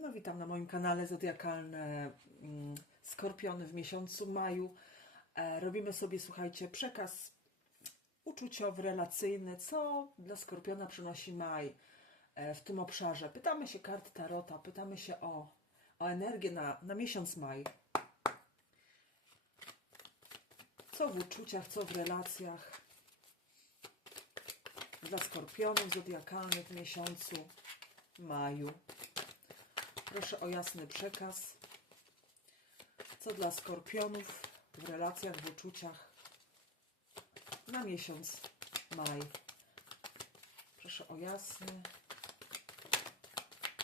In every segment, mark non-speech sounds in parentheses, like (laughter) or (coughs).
No witam na moim kanale Zodiakalne mm, Skorpiony w miesiącu maju. E, robimy sobie, słuchajcie, przekaz uczuciowy, relacyjny, co dla Skorpiona przynosi maj e, w tym obszarze. Pytamy się kart Tarota, pytamy się o, o energię na, na miesiąc maj. Co w uczuciach, co w relacjach dla Skorpionów zodiakalnych w miesiącu maju. Proszę o jasny przekaz. Co dla skorpionów w relacjach, w uczuciach na miesiąc maj. Proszę o jasny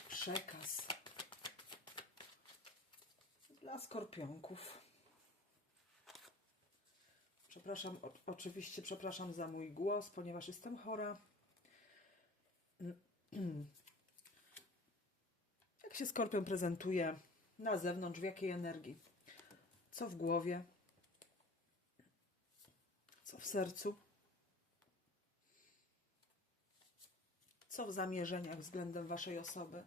przekaz dla skorpionków. Przepraszam, o, oczywiście przepraszam za mój głos, ponieważ jestem chora. (clears throat) Jak się skorpion prezentuje na zewnątrz, w jakiej energii? Co w głowie? Co w sercu? Co w zamierzeniach względem waszej osoby?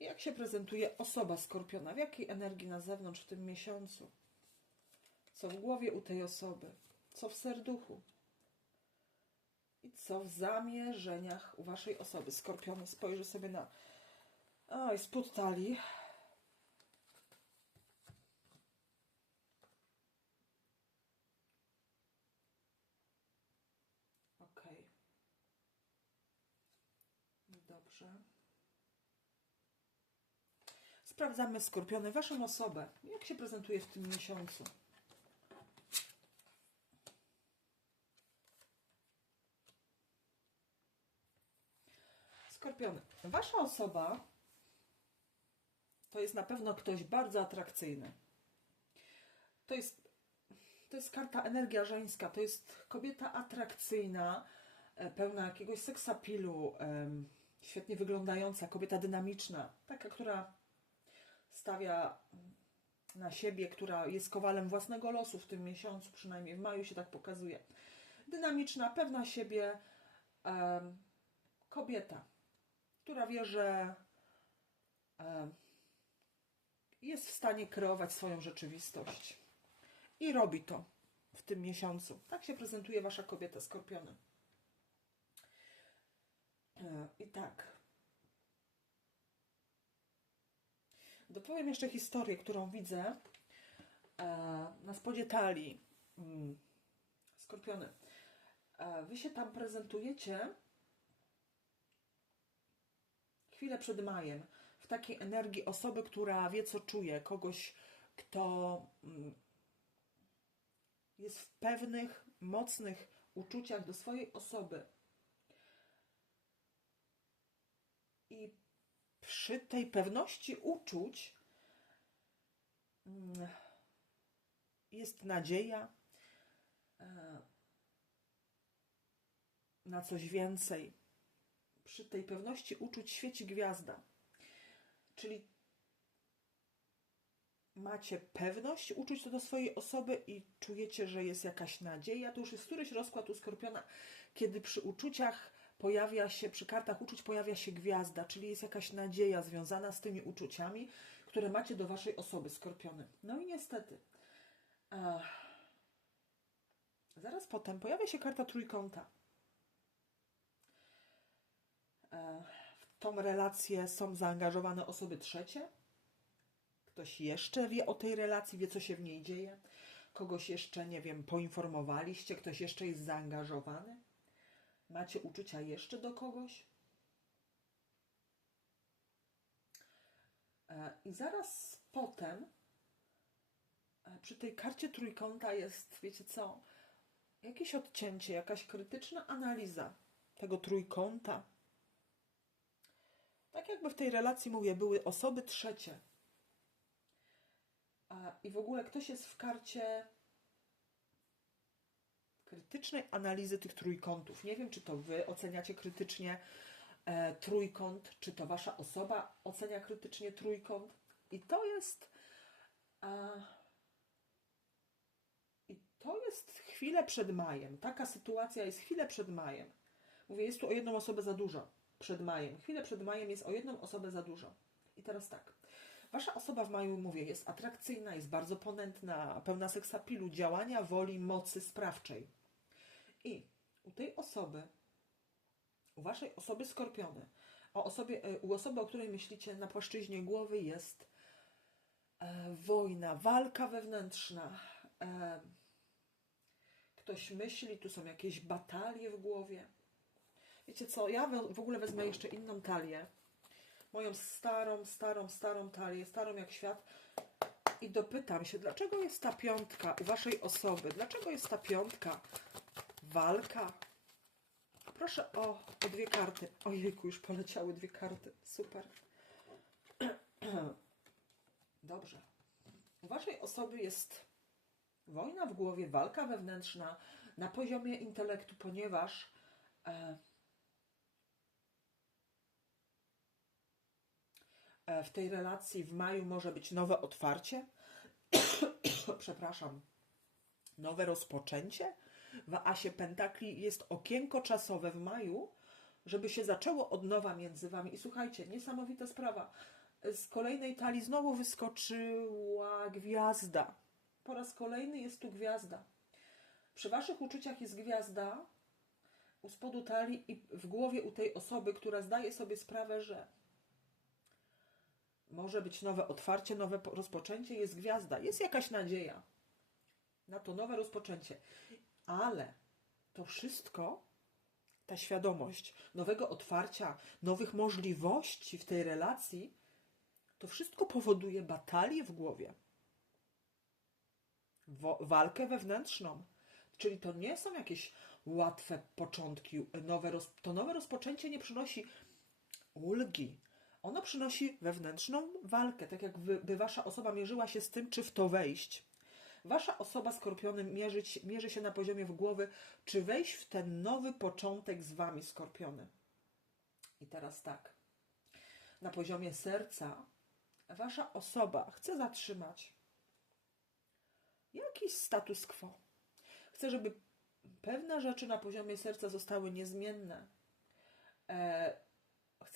Jak się prezentuje osoba skorpiona? W jakiej energii na zewnątrz w tym miesiącu? Co w głowie u tej osoby? Co w serduchu? I co w zamierzeniach u waszej osoby? Skorpiony spojrzy sobie na Oj, spód talii. Okej. Dobrze. Sprawdzamy skorpiony, waszą osobę. Jak się prezentuje w tym miesiącu? Skorpiony, wasza osoba to jest na pewno ktoś bardzo atrakcyjny. To jest, to jest karta energia żeńska, to jest kobieta atrakcyjna, e, pełna jakiegoś seksapilu, świetnie wyglądająca, kobieta dynamiczna, taka, która stawia na siebie, która jest kowalem własnego losu w tym miesiącu, przynajmniej w maju się tak pokazuje. Dynamiczna, pewna siebie kobieta, która wie, że jest w stanie kreować swoją rzeczywistość. I robi to w tym miesiącu. Tak się prezentuje wasza kobieta skorpiony. E, I tak. Dopowiem jeszcze historię, którą widzę e, na spodzie talii. Mm, Skorpiony. E, Wy się tam prezentujecie chwilę przed majem takiej energii osoby, która wie, co czuje, kogoś, kto mm, jest w pewnych mocnych uczuciach do swojej osoby. I przy tej pewności uczuć mm, jest nadzieja e, na coś więcej. Przy tej pewności uczuć świeci gwiazda. Czyli macie pewność uczuć to do swojej osoby i czujecie, że jest jakaś nadzieja. To już jest któryś rozkład u Skorpiona, kiedy przy uczuciach pojawia się, przy kartach uczuć pojawia się gwiazda, czyli jest jakaś nadzieja związana z tymi uczuciami, które macie do waszej osoby, Skorpiony. No i niestety, a, zaraz potem pojawia się karta trójkąta. W tą relację są zaangażowane osoby trzecie. Ktoś jeszcze wie o tej relacji, wie co się w niej dzieje. Kogoś jeszcze, nie wiem, poinformowaliście, ktoś jeszcze jest zaangażowany. Macie uczucia jeszcze do kogoś. E, I zaraz potem e, przy tej karcie trójkąta jest, wiecie co, jakieś odcięcie, jakaś krytyczna analiza tego trójkąta. Tak jakby w tej relacji, mówię, były osoby trzecie. A, I w ogóle ktoś jest w karcie krytycznej analizy tych trójkątów. Nie wiem, czy to wy oceniacie krytycznie e, trójkąt, czy to wasza osoba ocenia krytycznie trójkąt. I to jest. I to jest chwilę przed majem. Taka sytuacja jest chwilę przed majem. Mówię, jest tu o jedną osobę za dużo przed majem. Chwilę przed majem jest o jedną osobę za dużo. I teraz tak. Wasza osoba w maju, mówię, jest atrakcyjna, jest bardzo ponętna, pełna seksapilu, działania, woli, mocy sprawczej. I u tej osoby, u waszej osoby skorpiony, o osobie, e, u osoby, o której myślicie na płaszczyźnie głowy jest e, wojna, walka wewnętrzna. E, ktoś myśli, tu są jakieś batalie w głowie. Wiecie co, ja w ogóle wezmę jeszcze inną talię. Moją starą, starą, starą talię, starą jak świat. I dopytam się, dlaczego jest ta piątka u waszej osoby? Dlaczego jest ta piątka? Walka. Proszę o, o dwie karty. Ojejku, już poleciały dwie karty. Super. (clears throat) Dobrze. U waszej osoby jest wojna w głowie, walka wewnętrzna na poziomie intelektu, ponieważ e, w tej relacji w maju może być nowe otwarcie. (coughs) Przepraszam. Nowe rozpoczęcie. W Asie Pentakli jest okienko czasowe w maju, żeby się zaczęło od nowa między wami. I słuchajcie, niesamowita sprawa. Z kolejnej talii znowu wyskoczyła gwiazda. Po raz kolejny jest tu gwiazda. Przy waszych uczuciach jest gwiazda u spodu talii i w głowie u tej osoby, która zdaje sobie sprawę, że może być nowe otwarcie, nowe po- rozpoczęcie, jest gwiazda, jest jakaś nadzieja na to nowe rozpoczęcie. Ale to wszystko, ta świadomość nowego otwarcia, nowych możliwości w tej relacji, to wszystko powoduje batalię w głowie. Wo- walkę wewnętrzną. Czyli to nie są jakieś łatwe początki, nowe to nowe rozpoczęcie nie przynosi ulgi. Ono przynosi wewnętrzną walkę, tak jak by, by wasza osoba mierzyła się z tym, czy w to wejść. Wasza osoba skorpiony mierzyć, mierzy się na poziomie w głowy, czy wejść w ten nowy początek z wami, skorpiony. I teraz tak. Na poziomie serca wasza osoba chce zatrzymać jakiś status quo. Chce, żeby pewne rzeczy na poziomie serca zostały niezmienne. E,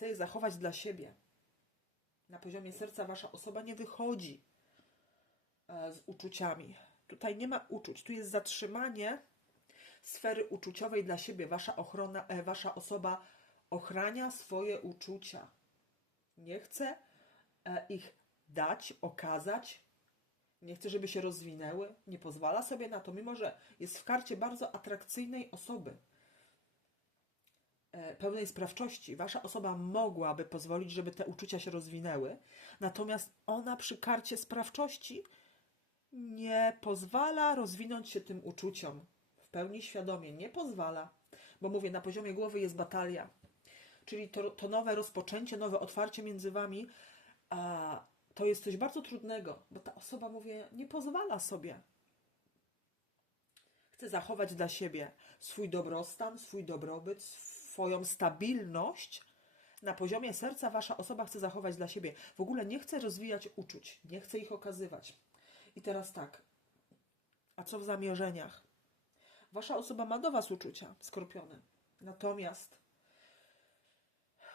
chce je zachować dla siebie. Na poziomie serca wasza osoba nie wychodzi e, z uczuciami. Tutaj nie ma uczuć, tu jest zatrzymanie sfery uczuciowej dla siebie. Wasza, ochrona, e, wasza osoba ochrania swoje uczucia. Nie chce ich dać, okazać. Nie chce, żeby się rozwinęły. Nie pozwala sobie na to, mimo że jest w karcie bardzo atrakcyjnej osoby pełnej sprawczości. Wasza osoba mogłaby pozwolić, żeby te uczucia się rozwinęły, natomiast ona przy karcie sprawczości nie pozwala rozwinąć się tym uczuciom w pełni świadomie. Nie pozwala, bo mówię, na poziomie głowy jest batalia. Czyli to, to nowe rozpoczęcie, nowe otwarcie między wami, a to jest coś bardzo trudnego, bo ta osoba, mówię, nie pozwala sobie. Chce zachować dla siebie swój dobrostan, swój dobrobyt, swoją stabilność. Na poziomie serca wasza osoba chce zachować dla siebie. W ogóle nie chce rozwijać uczuć, nie chce ich okazywać. I teraz tak. A co w zamierzeniach? Wasza osoba ma do was uczucia, skorpiony. Natomiast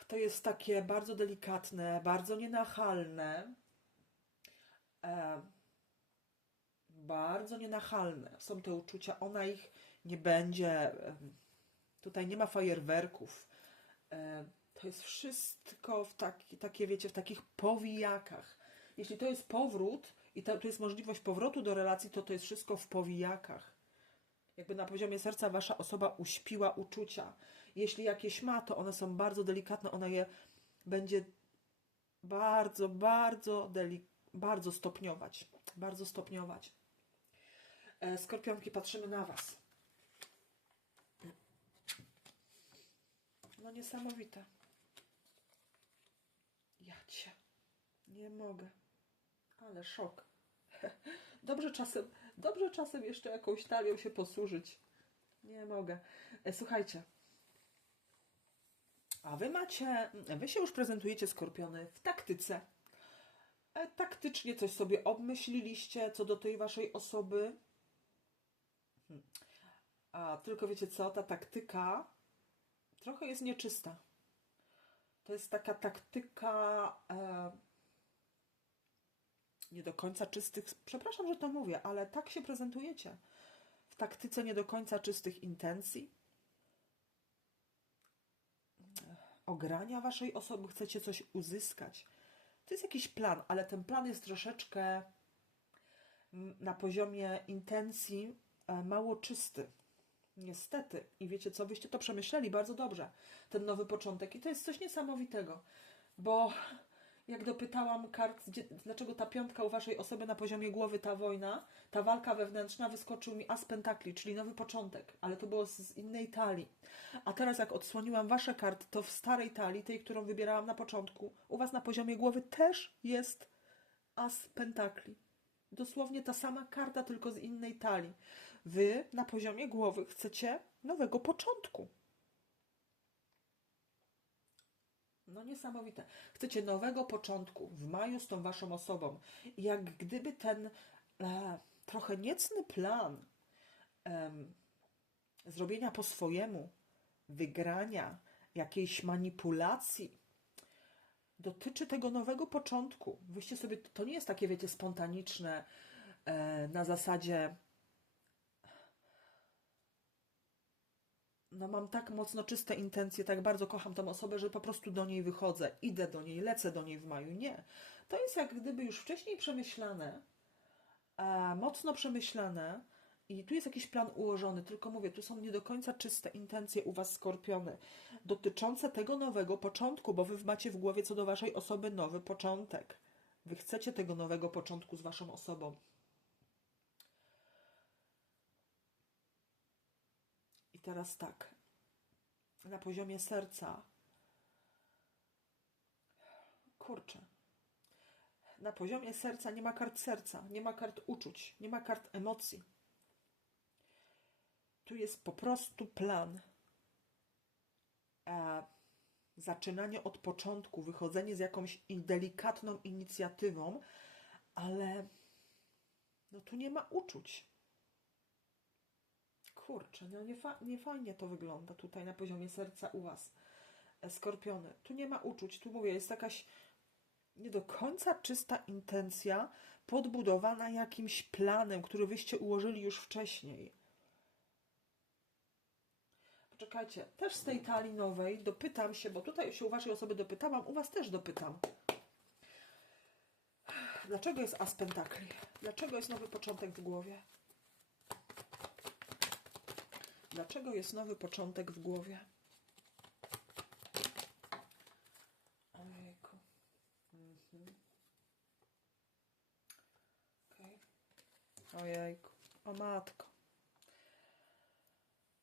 to jest takie bardzo delikatne, bardzo nienachalne. E, bardzo nienachalne są te uczucia. Ona ich nie będzie. em, Tutaj nie ma fajerwerków. E, to jest wszystko w taki, takie, wiecie, w takich powijakach. Jeśli to jest powrót i to, to jest możliwość powrotu do relacji, to to jest wszystko w powijakach. Jakby na poziomie serca wasza osoba uśpiła uczucia. Jeśli jakieś ma, to one są bardzo delikatne, ona je będzie bardzo, bardzo, deli- bardzo stopniować. Bardzo stopniować. E, Skorpionki, patrzymy na was. No niesamowite. Ja cię. Nie mogę. Ale szok. (laughs) Dobrze czasem, dobrze czasem jeszcze jakąś talią się posłużyć. Nie mogę. E, Słuchajcie. A wy macie, wy się już prezentujecie skorpiony w taktyce. E, Taktycznie coś sobie obmyśliliście co do tej waszej osoby. Hmm. A tylko wiecie co, ta taktyka trochę jest nieczysta. To jest taka taktyka. E, nie do końca czystych, przepraszam, że to mówię, ale tak się prezentujecie. W taktyce nie do końca czystych intencji, ogrania waszej osoby, chcecie coś uzyskać. To jest jakiś plan, ale ten plan jest troszeczkę mm, na poziomie intencji e, mało czysty. Niestety. I wiecie co, wyście to przemyśleli bardzo dobrze. Ten nowy początek. I to jest coś niesamowitego. Bo jak dopytałam kart, dlaczego ta piątka u waszej osoby na poziomie głowy, ta wojna, ta walka wewnętrzna, wyskoczył mi as pentakli, czyli nowy początek, ale to było z innej talii. A teraz jak odsłoniłam wasze karty, to w starej talii, tej, którą wybierałam na początku, u was na poziomie głowy też jest as pentakli. Dosłownie ta sama karta, tylko z innej talii. Wy na poziomie głowy chcecie nowego początku. No niesamowite. Chcecie nowego początku w maju z tą waszą osobą. Jak gdyby ten e, trochę niecny plan em, zrobienia po swojemu, wygrania, jakiejś manipulacji, dotyczy tego nowego początku. Wyście sobie, to nie jest takie, wiecie, spontaniczne, e, na zasadzie no mam tak mocno czyste intencje, tak bardzo kocham tą osobę, że po prostu do niej wychodzę, idę do niej, lecę do niej w maju. Nie. To jest jak gdyby już wcześniej przemyślane, mocno przemyślane i tu jest jakiś plan ułożony, tylko mówię, tu są nie do końca czyste intencje u Was skorpiony, dotyczące tego nowego początku, bo Wy macie w głowie co do Waszej osoby nowy początek. Wy chcecie tego nowego początku z Waszą osobą. Teraz tak, na poziomie serca. Kurczę. Na poziomie serca nie ma kart serca, nie ma kart uczuć, nie ma kart emocji. Tu jest po prostu plan. E, zaczynanie od początku, wychodzenie z jakąś delikatną inicjatywą, ale no tu nie ma uczuć. Kurczę, no nie, fa- nie fajnie to wygląda tutaj na poziomie serca u Was, e, skorpiony. Tu nie ma uczuć, tu mówię, jest jakaś nie do końca czysta intencja podbudowana jakimś planem, który wyście ułożyli już wcześniej. Poczekajcie, też z tej talii nowej dopytam się, bo tutaj się u Waszej osoby dopytałam, u Was też dopytam. Dlaczego jest as pentakli? Dlaczego jest nowy początek w głowie? Dlaczego jest nowy początek w głowie? Ojejku. Mhm. Okej. Ojejku. O matko.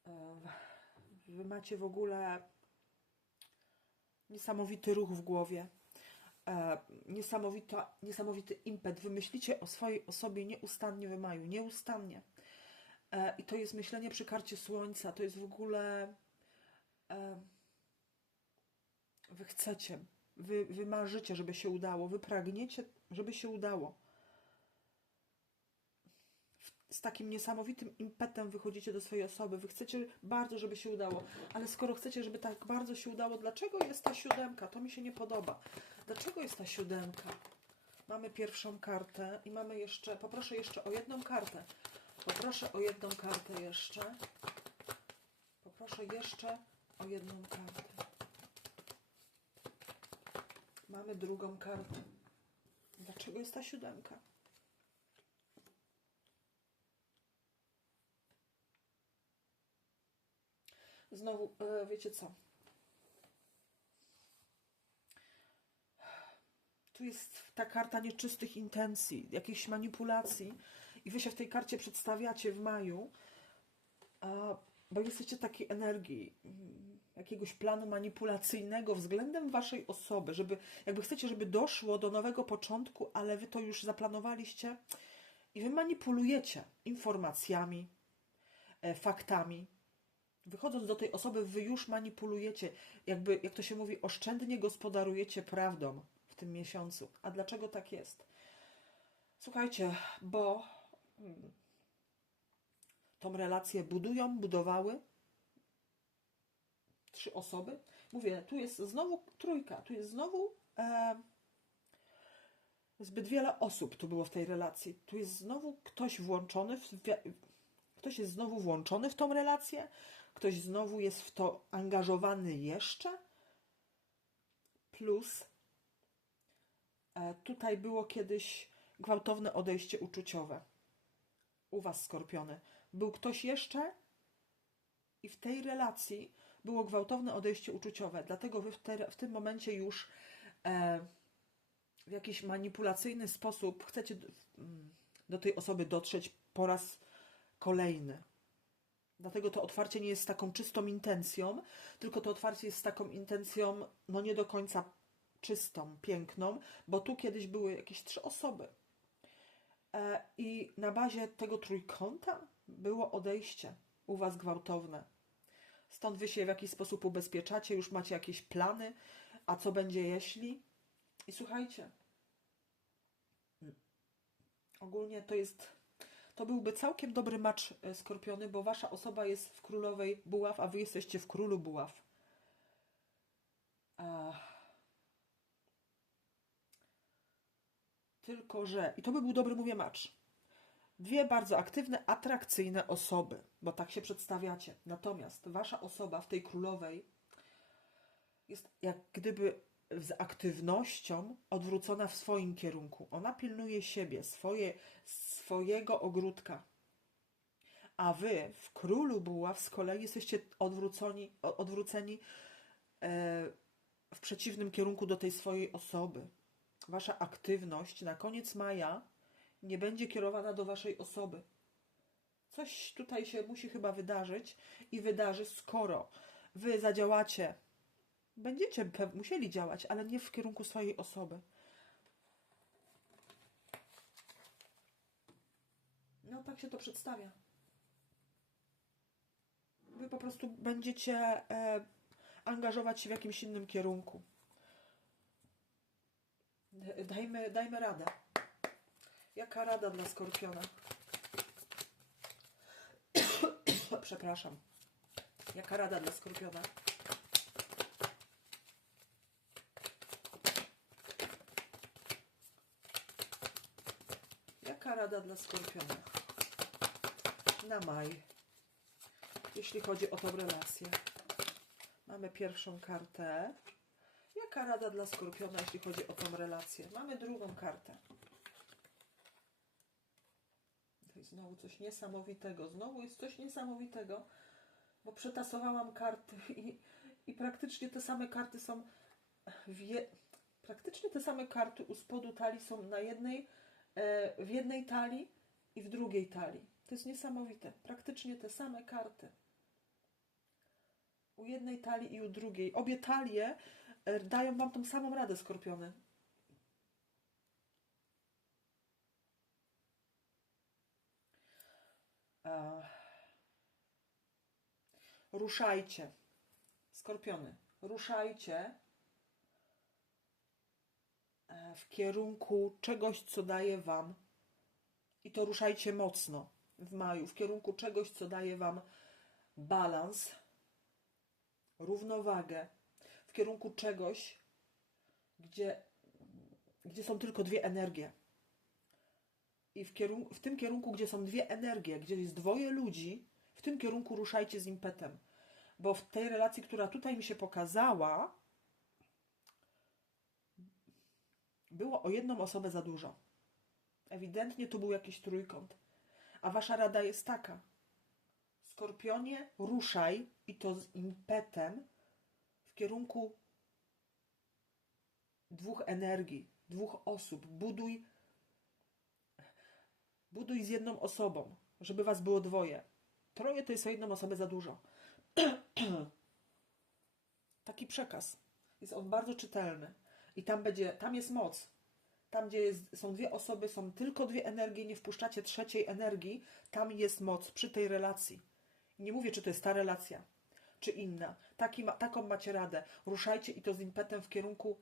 E, Wy macie w ogóle niesamowity ruch w głowie. E, niesamowita, niesamowity impet. Wy myślicie o swojej osobie nieustannie w maju. Nieustannie. E, I to jest myślenie przy karcie słońca. To jest w ogóle. E, wy chcecie, wy, wy marzycie, żeby się udało, wy pragniecie, żeby się udało. Z takim niesamowitym impetem wychodzicie do swojej osoby. Wy chcecie bardzo, żeby się udało, ale skoro chcecie, żeby tak bardzo się udało, dlaczego jest ta siódemka? To mi się nie podoba. Dlaczego jest ta siódemka? Mamy pierwszą kartę i mamy jeszcze. Poproszę jeszcze o jedną kartę. Poproszę o jedną kartę jeszcze. Poproszę jeszcze o jedną kartę. Mamy drugą kartę. Dlaczego jest ta siódemka? Znowu, e, wiecie co? Tu jest ta karta nieczystych intencji, jakichś manipulacji i wy się w tej karcie przedstawiacie w maju, bo jesteście takiej energii, mm, jakiegoś planu manipulacyjnego względem waszej osoby, żeby, jakby chcecie, żeby doszło do nowego początku, ale wy to już zaplanowaliście i wy manipulujecie informacjami, e, faktami. Wychodząc do tej osoby, wy już manipulujecie, jakby, jak to się mówi, oszczędnie gospodarujecie prawdą w tym miesiącu. A dlaczego tak jest? Słuchajcie, bo tą relację budują, budowały trzy osoby. Mówię, tu jest znowu trójka, tu jest znowu e, Zbyt wiele osób tu było w tej relacji. Tu jest znowu ktoś włączony, w, ktoś jest znowu włączony w tą relację, ktoś znowu jest w to angażowany jeszcze. Plus e, tutaj było kiedyś gwałtowne odejście uczuciowe. U Was, skorpiony. Był ktoś jeszcze i w tej relacji było gwałtowne odejście uczuciowe. Dlatego Wy w, te, w tym momencie już e, w jakiś manipulacyjny sposób chcecie do, mm, do tej osoby dotrzeć po raz kolejny. Dlatego to otwarcie nie jest z taką czystą intencją, tylko to otwarcie jest z taką intencją, no nie do końca czystą, piękną, bo tu kiedyś były jakieś trzy osoby. E, I na bazie tego trójkąta było odejście u Was gwałtowne. Stąd Wy się w jakiś sposób ubezpieczacie, już macie jakieś plany, a co będzie jeśli? I słuchajcie, ogólnie to jest, to byłby całkiem dobry macz e, Skorpiony, bo Wasza osoba jest w Królowej Buław, a Wy jesteście w Królu Buław. Ach. Tylko, że, i to by był dobry, mówię, macz. Dwie bardzo aktywne, atrakcyjne osoby, bo tak się przedstawiacie. Natomiast wasza osoba w tej królowej jest jak gdyby z aktywnością odwrócona w swoim kierunku. Ona pilnuje siebie, swoje, swojego ogródka. A wy w królu buław z kolei jesteście odwróceni, odwróceni w przeciwnym kierunku do tej swojej osoby. Wasza aktywność na koniec maja nie będzie kierowana do waszej osoby. Coś tutaj się musi chyba wydarzyć i wydarzy, skoro wy zadziałacie. Będziecie musieli działać, ale nie w kierunku swojej osoby. No tak się to przedstawia. Wy po prostu będziecie e, angażować się w jakimś innym kierunku. Dajmy, dajmy radę. Jaka rada dla skorpiona? (coughs) Przepraszam. Jaka rada dla skorpiona? Jaka rada dla skorpiona? Na maj. Jeśli chodzi o tą relację. Mamy pierwszą kartę. Jaka rada dla skorpiona, jeśli chodzi o tą relację? Mamy drugą kartę. To jest znowu coś niesamowitego. Znowu jest coś niesamowitego, bo przetasowałam karty i, i praktycznie te same karty są praktycznie te same karty u spodu talii są na jednej, e, w jednej talii i w drugiej talii. To jest niesamowite. Praktycznie te same karty. U jednej talii i u drugiej. Obie talie dają Wam tą samą radę, skorpiony. Ruszajcie. Skorpiony, ruszajcie e, w kierunku czegoś, co daje Wam, i to ruszajcie mocno w maju, w kierunku czegoś, co daje Wam balans, równowagę, w kierunku czegoś, gdzie, gdzie są tylko dwie energie. I w, kierunku, w tym kierunku, gdzie są dwie energie, gdzie jest dwoje ludzi, w tym kierunku ruszajcie z impetem. Bo w tej relacji, która tutaj mi się pokazała, było o jedną osobę za dużo. Ewidentnie tu był jakiś trójkąt. A wasza rada jest taka. Skorpionie, ruszaj i to z impetem w kierunku dwóch energii, dwóch osób. Buduj, buduj z jedną osobą, żeby was było dwoje. Troje to jest o jedną osobę za dużo. (clears throat) Taki przekaz. Jest on bardzo czytelny. I tam będzie, tam jest moc. Tam, gdzie jest, są dwie osoby, są tylko dwie energie, nie wpuszczacie trzeciej energii, tam jest moc przy tej relacji. Nie mówię, czy to jest ta relacja, czy inna. Taki ma, taką macie radę. Ruszajcie i to z impetem w kierunku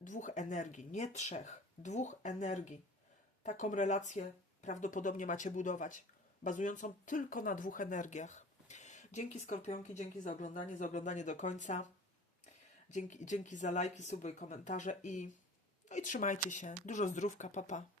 dwóch energii, nie trzech, dwóch energii. Taką relację prawdopodobnie macie budować, bazującą tylko na dwóch energiach. Dzięki Skorpionki, dzięki za oglądanie, za oglądanie do końca. Dzięki, dzięki za lajki, suby, komentarze i No i trzymajcie się. Dużo zdrówka, papa. Pa.